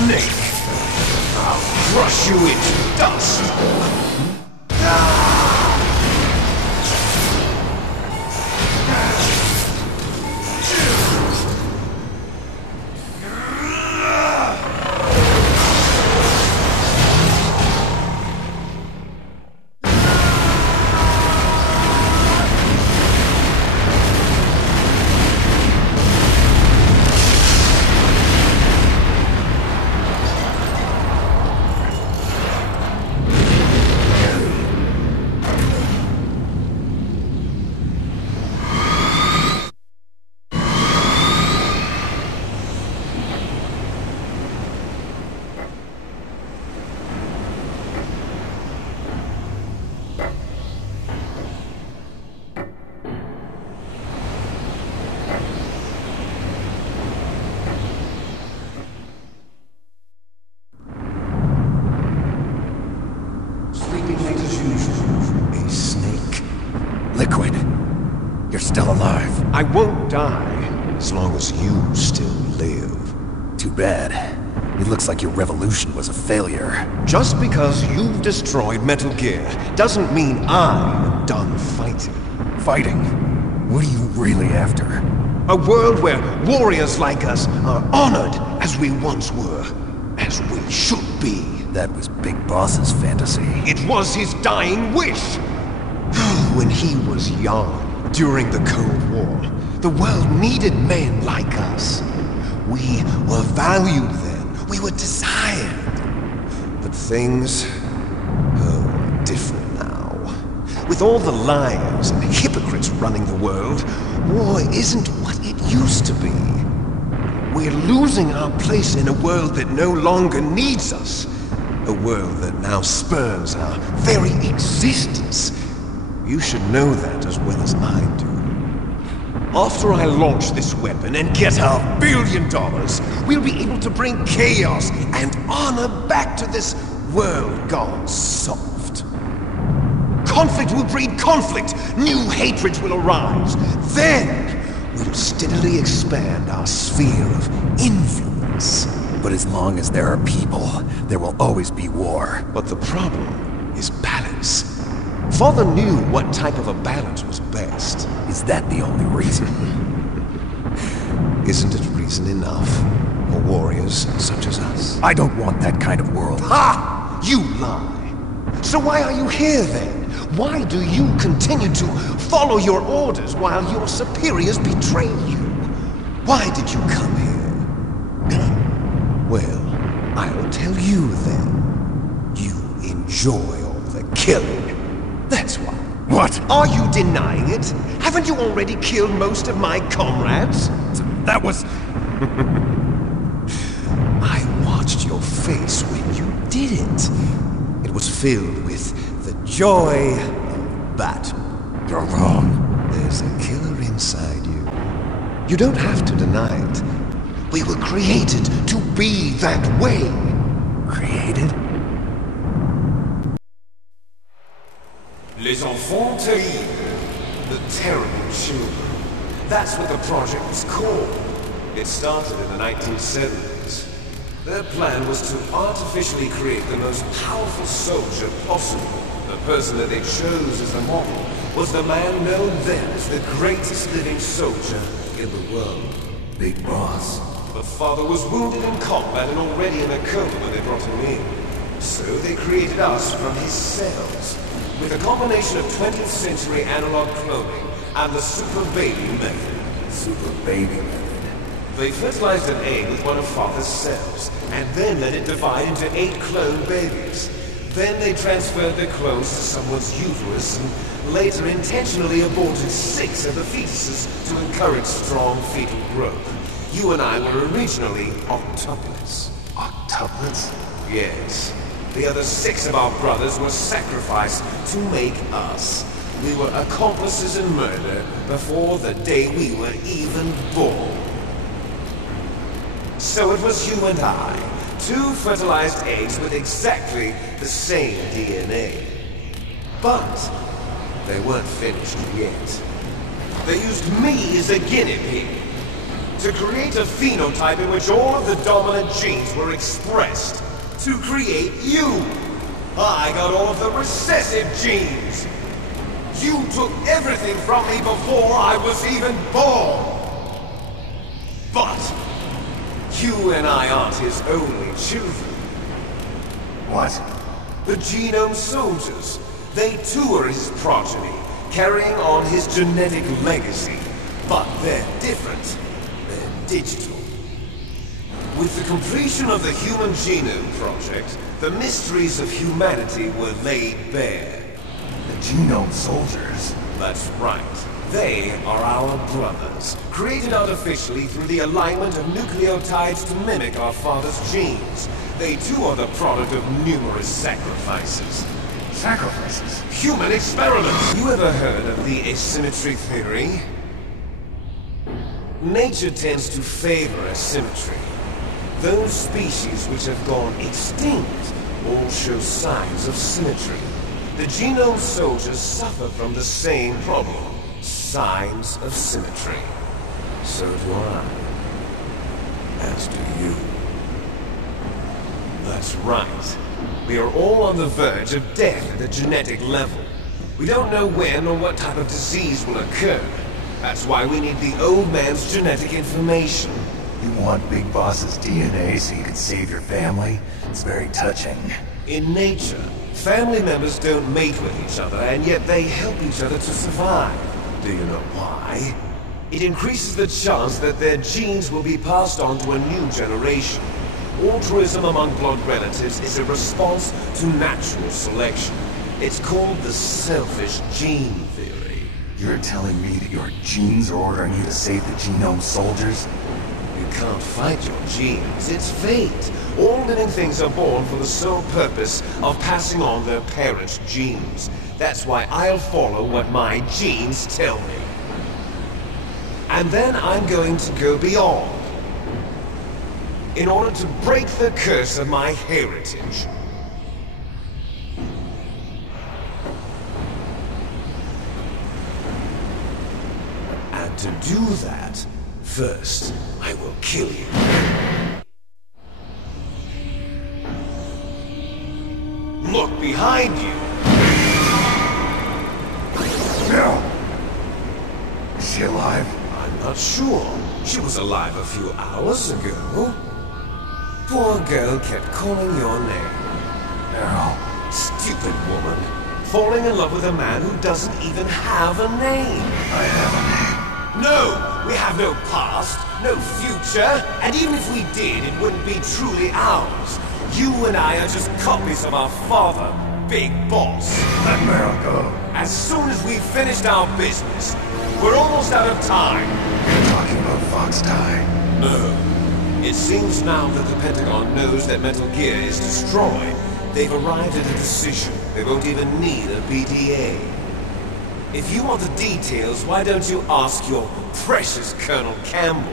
snake! I'll crush you into dust! A snake. Liquid, you're still alive. I won't die as long as you still live. Too bad. It looks like your revolution was a failure. Just because you've destroyed Metal Gear doesn't mean I'm done fighting. Fighting? What are you really after? A world where warriors like us are honored as we once were, as we should be. That was Big Boss's fantasy. It was his dying wish! When he was young, during the Cold War, the world needed men like us. We were valued then. We were desired. But things are different now. With all the liars and hypocrites running the world, war isn't what it used to be. We're losing our place in a world that no longer needs us. A world that now spurns our very existence. You should know that as well as I do. After I launch this weapon and get our $1 billion, we'll be able to bring chaos and honor back to this world gone soft. Conflict will breed conflict. New hatreds will arise. Then, we'll steadily expand our sphere of influence. But as long as there are people, there will always be war. But the problem is balance. Father knew what type of a balance was best. Is that the only reason? Isn't it reason enough for warriors such as us? I don't want that kind of world. Ha! You lie! So why are you here then? Why do you continue to follow your orders while your superiors betray you? Why did you come here? Well, I'll tell you then. You enjoy all the killing. That's why. What? Are you denying it? Haven't you already killed most of my comrades? That was... I watched your face when you did it. It was filled with the joy of battle. You're wrong. There's a killer inside you. You don't have to deny it. We were created to be that way. Created? Les enfants terribles. The terrible children. That's what the project was called. It started in the 1970s. Their plan was to artificially create the most powerful soldier possible. The person that they chose as the model was the man known then as the greatest living soldier in the world. Big Boss. But Father was wounded in combat and already in a coma when they brought him in. So they created us from his cells, with a combination of 20th century analog cloning and the super baby method. Super baby method. They fertilized an egg with one of Father's cells, and then let it divide into 8 clone babies. Then they transferred the clones to someone's uterus and later intentionally aborted 6 of the fetuses to encourage strong fetal growth. You and I were originally octuplets. Octuplets? Yes. The other 6 of our brothers were sacrificed to make us. We were accomplices in murder before the day we were even born. So it was you and I, 2 fertilized eggs with exactly the same DNA. But they weren't finished yet. They used me as a guinea pig. to create a phenotype in which all of the dominant genes were expressed. To create you. I got all of the recessive genes. You took everything from me before I was even born. But you and I aren't his only children. What? The genome soldiers. They too are his progeny, carrying on his genetic legacy. But they're different. They're digital. With the completion of the Human Genome Project, the mysteries of humanity were laid bare. The Genome Soldiers? That's right. They are our brothers, created artificially through the alignment of nucleotides to mimic our father's genes. They too are the product of numerous sacrifices. Sacrifices? Human experiments! You ever heard of the asymmetry theory? Nature tends to favor asymmetry. Those species which have gone extinct all show signs of symmetry. The genome soldiers suffer from the same problem. Signs of symmetry. So do I. As do you. That's right. We are all on the verge of death at the genetic level. We don't know when or what type of disease will occur. That's why we need the old man's genetic information. You want Big Boss's DNA so you can save your family? It's very touching. In nature, family members don't mate with each other, and yet they help each other to survive. Do you know why? It increases the chance that their genes will be passed on to a new generation. Altruism among blood relatives is a response to natural selection. It's called the selfish gene theory. You're telling me that your genes are ordering you to save the Genome Soldiers? You can't fight your genes. It's fate. All living things are born for the sole purpose of passing on their parents' genes. That's why I'll follow what my genes tell me. And then I'm going to go beyond. In order to break the curse of my heritage. And to do that, first, I will kill you. Look behind you! No! Is she alive? I'm not sure. She was alive a few hours ago. Poor girl kept calling your name. No. Stupid woman. Falling in love with a man who doesn't even have a name. I have a name. No! We have no past, no future, and even if we did, it wouldn't be truly ours. You and I are just copies of our father, Big Boss. Let Meryl go. As soon as we've finished our business, we're almost out of time. You're talking about Fox Die. No. It seems now that the Pentagon knows that Metal Gear is destroyed. They've arrived at a decision. They won't even need a BDA. If you want the details, why don't you ask your precious Colonel Campbell?